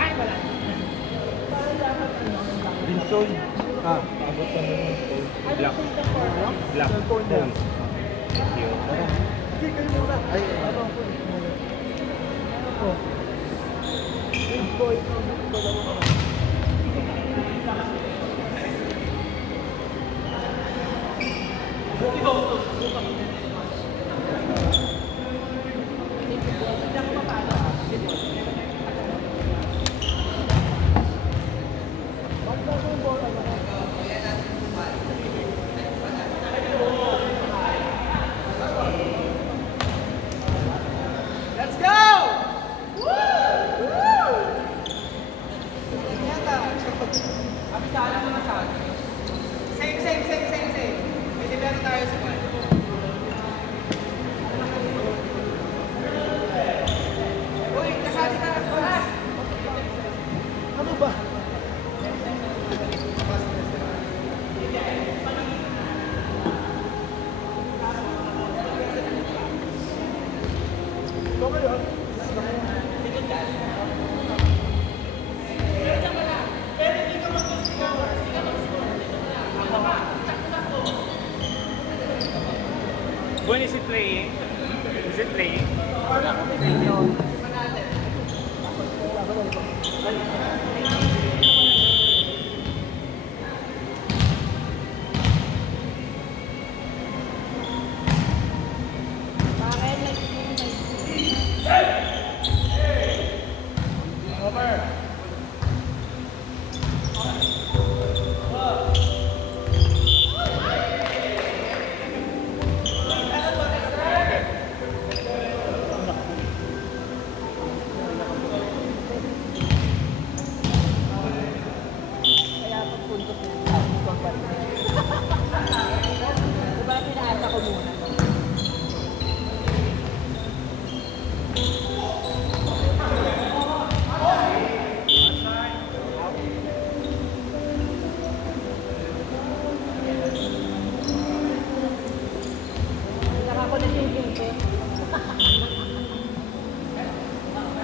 Ay, wala. Binson. Abot ka mo ng Black. Black. cellphone na. Thank you. Hindi, kayo muna. Ay, ano ako? Ano? Big boy. Let's go! Same. May libero tayo sa one. Uy, kasali ka. Ulas! Ano ba? Ito ba yun? When is it playing? Is it playing?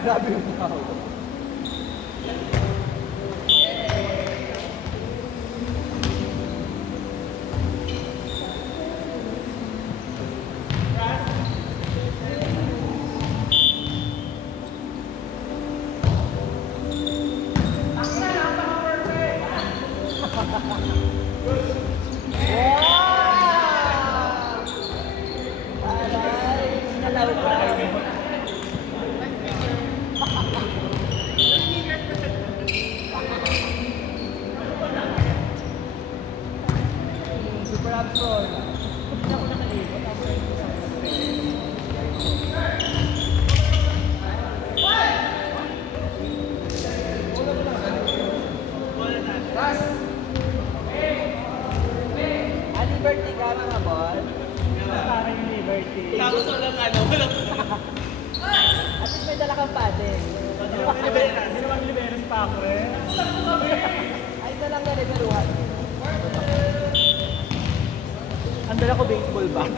Grabe yung tao. Super absurd. Hindi ako nakaligot. Liberty ka mga ball. Parang yung Liberty. Tapos walang walang... At least may dala kang padding. Sino bang libero si Pakre? Ay, ito lang na regaluhan. Ang dala ko baseball bat.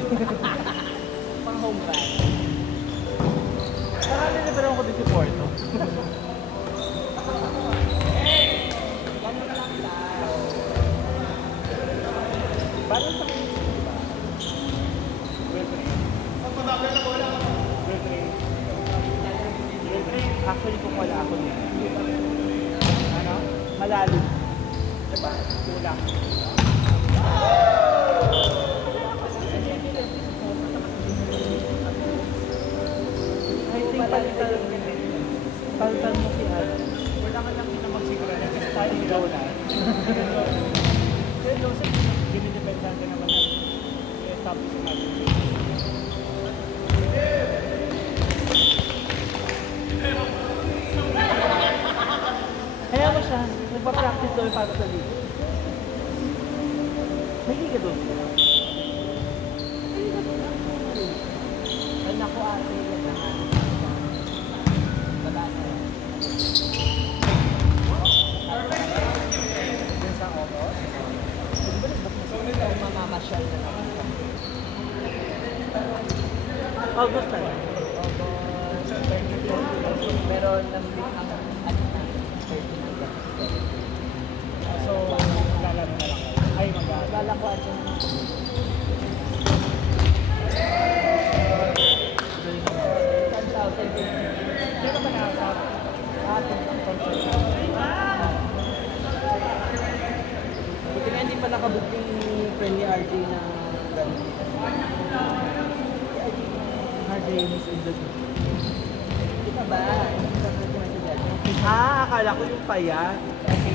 Pang home run. Parang niliberan ko din si Porto. Ganun lang daw. Parang sa actually kung wala ako niya. Ano? Malalim. Diba? Kulang. I think palitan mo si Ad. Wala ka lang kita magsikura na kasi tayo ilaw na. Pero no, dinidependan ka naman na i-establish si Ad. Kaya mo siya, nagpa-practice doon para sa liga. May liga doon. Ay naku ate, yan naman. Wala na. Yan sa August? Mamamasyal na naman. August na lang. August 24. Dennis in the Hindi ka ba? Hindi ka ba president? akala ko yung payat. Kasi,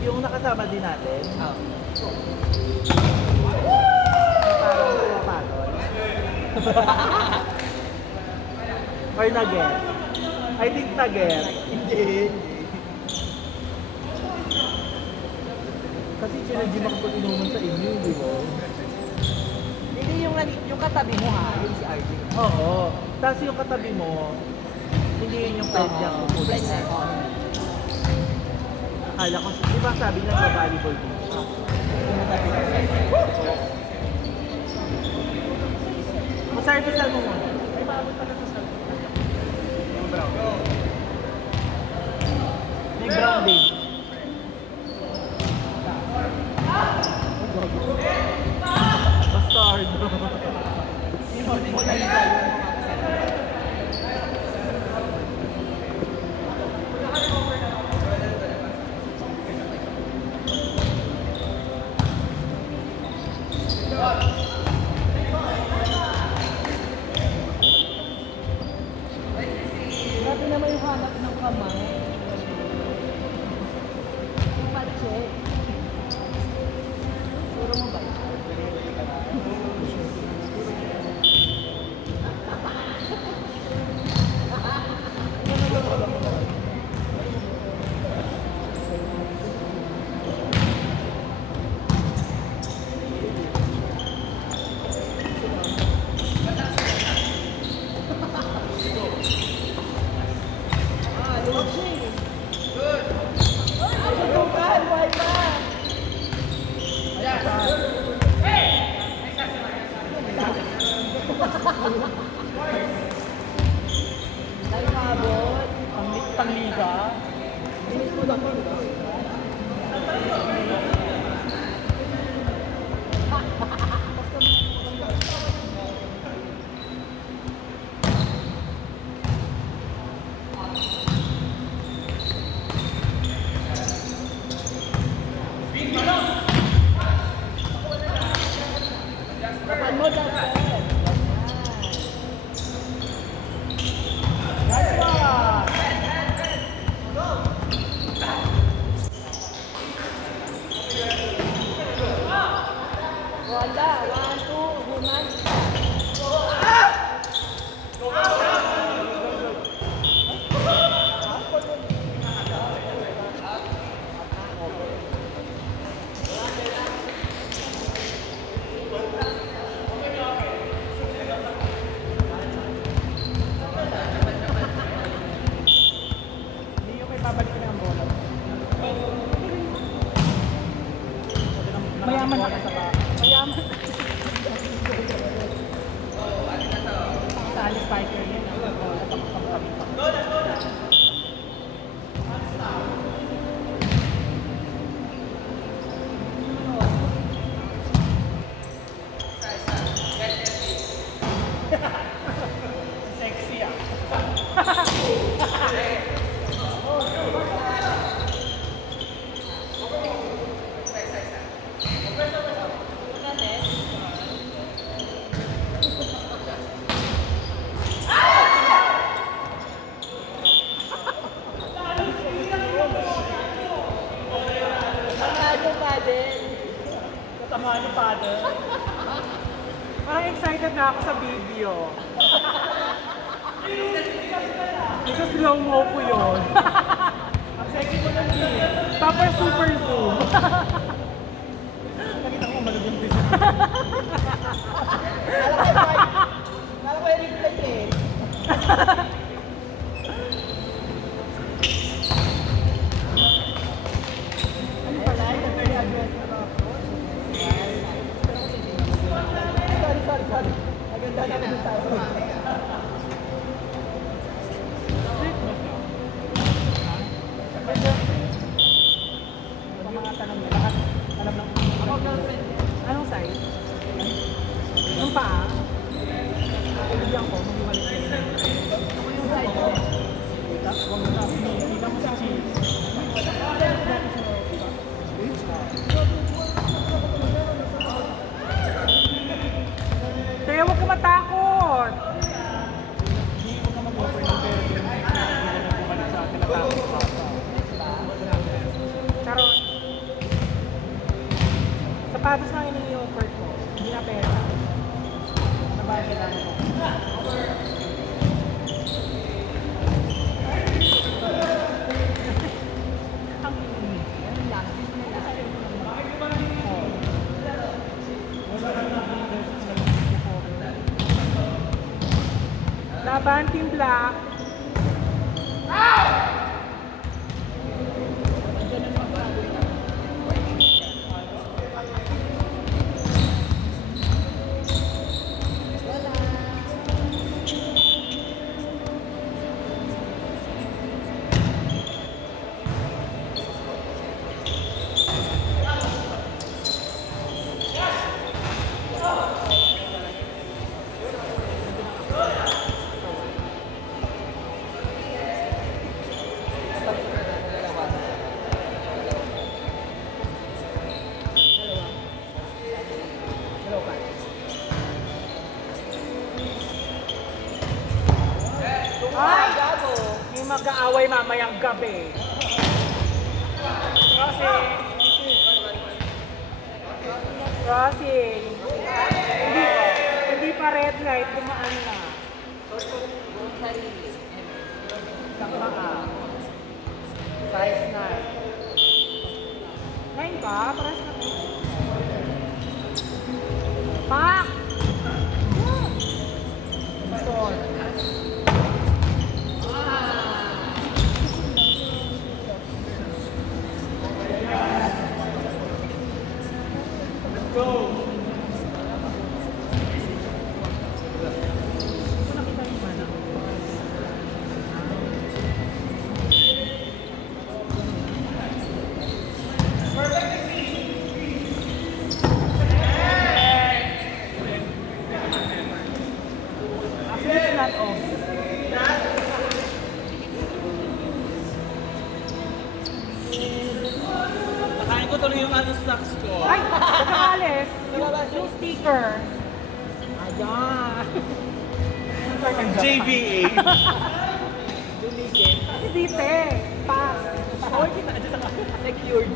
Yung nakasama din natin. oh. Parang pumapagod. Or nugget. I think nugget. Hindi. Kasi sinadjim ako pag inuman sa inyo, di ba? Hindi yung katabi mo ha, yung si RJ. Oo. Tapos yung katabi mo, hindi yun yung friend niya kung Friend niya. Oo. Akala ko, di ba sabi niya sa volleyball din siya? Yung katabi mo. Maservicean mo muna. Ay, maabot pala sa service. Yung brown. May brown din. Bastard. Hindi mo na yung mga Grabe naman yung hanap ng kamay. Yung pache. Puro mo ba? Ah, Luigi. Good. Good. Why ba? Tayo maabot. Ang pangliga. Bilis mo lang ba? Kapan mo dyan, sir. Nice one! Wala. 1, 2, human. Hindi yung may babalikin ang bola. Mayaman na sa Mayaman. Sa alis spiker niya. Sexy ah. Ano pa din? Tama ni Father. Parang excited na ako sa video. Isa slow mo ko yun. Ang sexy ko lang din. Tapos super zoom. Nakita ko malog yung vision. Kala ko yung replay eh. Ano pala? Yung very aggressive approach. Sorry. Maganda na naman tayo. Yung mga tanong nila. Lahat alam lang. Ako girlfriend niya. Anong size? Yung paa? Ibigyan ko, mag-iwalay sa'yo. Ako yung side ko. Tapos, huwag mo na. Hindi mo si Cheese. kailangan ko. Ang init. Ganun lang. Laban, Team Black. Ay! May mag-aaway mamayang gabi. Crossing. Crossing. Hindi pa red light, dumaan na. Sarili. Sakma ka. Size na. 9 pa? Paras na. Pak! Son. Actually, it's not obvious. Nakain ko tuloy yung ano snacks ko. Ay! Nagkakalis! Yung sticker. Ayan. JBA. Hindi, te. Pass. Oy, kita dyan sa Secured.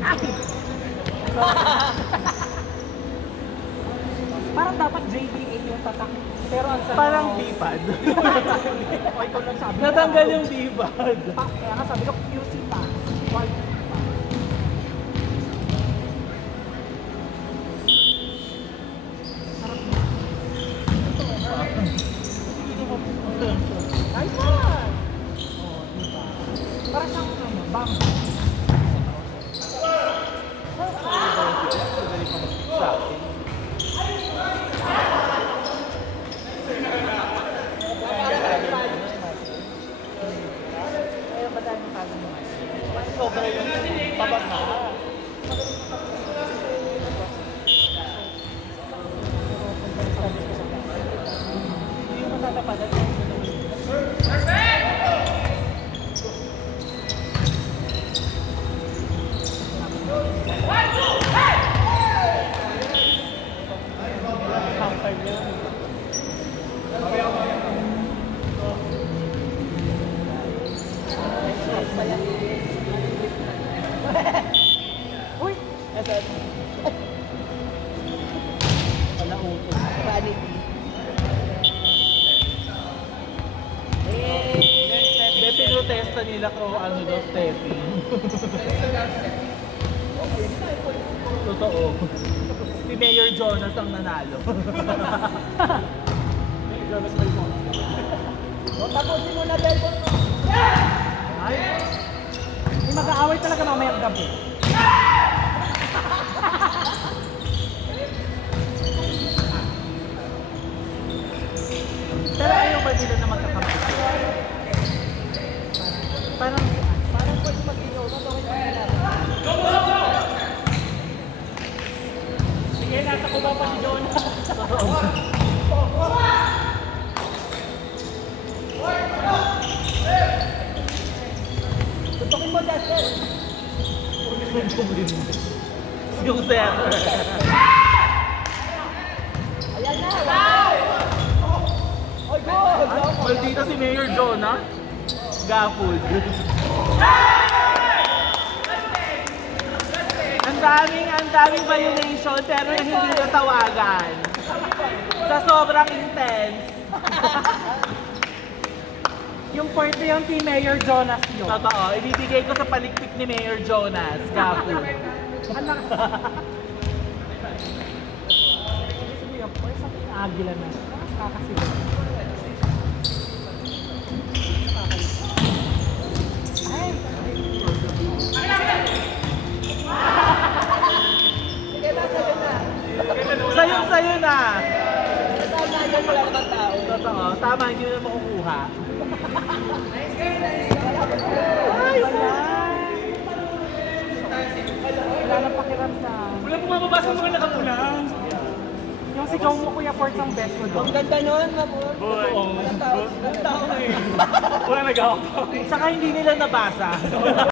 Parang dapat JBA yung tatak. Pero ang sa Parang D-pad. O, ikaw lang sabi. Natanggal yung D-pad. Kaya nga sabi ko, QC pa. White pa. Ay, man! O, diba? Para siyang ano, bang. Sa akin. Kaya ba dahil talo mo? Sobra yung tabak na. Hindi yung matatapadan. Uy! Wala utos. Vanity. May pinutesta nila ko ano daw stepping. Totoo. Si Mayor Jonas ang nanalo. O, tapusin mo na Belfort mo. Ay! May mag-aaway talaga mamayang gabi. Pero ayaw ba nila na magkakampi? Parang Parang pwede mag-inom. Gagawin mo nila. Sige, nasa kuba pa si John. Tutukin mo, Dustin. yung center. Ayan na. Wow! Oy, good! Maldita si Mayor Jonas. Gafood. Ang daming violation pero hindi natawagan. Sa sobrang intense. Yung point na yung Team Mayor Jonas yun. Totoo, ibibigay ko sa palikpik ni Mayor Jonas. Gapo. Anak. Sige yung point sa pinagila na. Kakasigaw. Ay! Sige na, sige na. Sayo na. Tama yan, wala naman tao. Totoo, tama, hindi na makukuha. Wala nang pakiramdam. Wala bumababa sa mga nakapula. Yung sigaw mo, Kuya Port, ang bet ko doon. Ang ganda nun, mabor. Boy. Walang tao. Walang tao eh. Wala nag-ako. Saka hindi nila nabasa.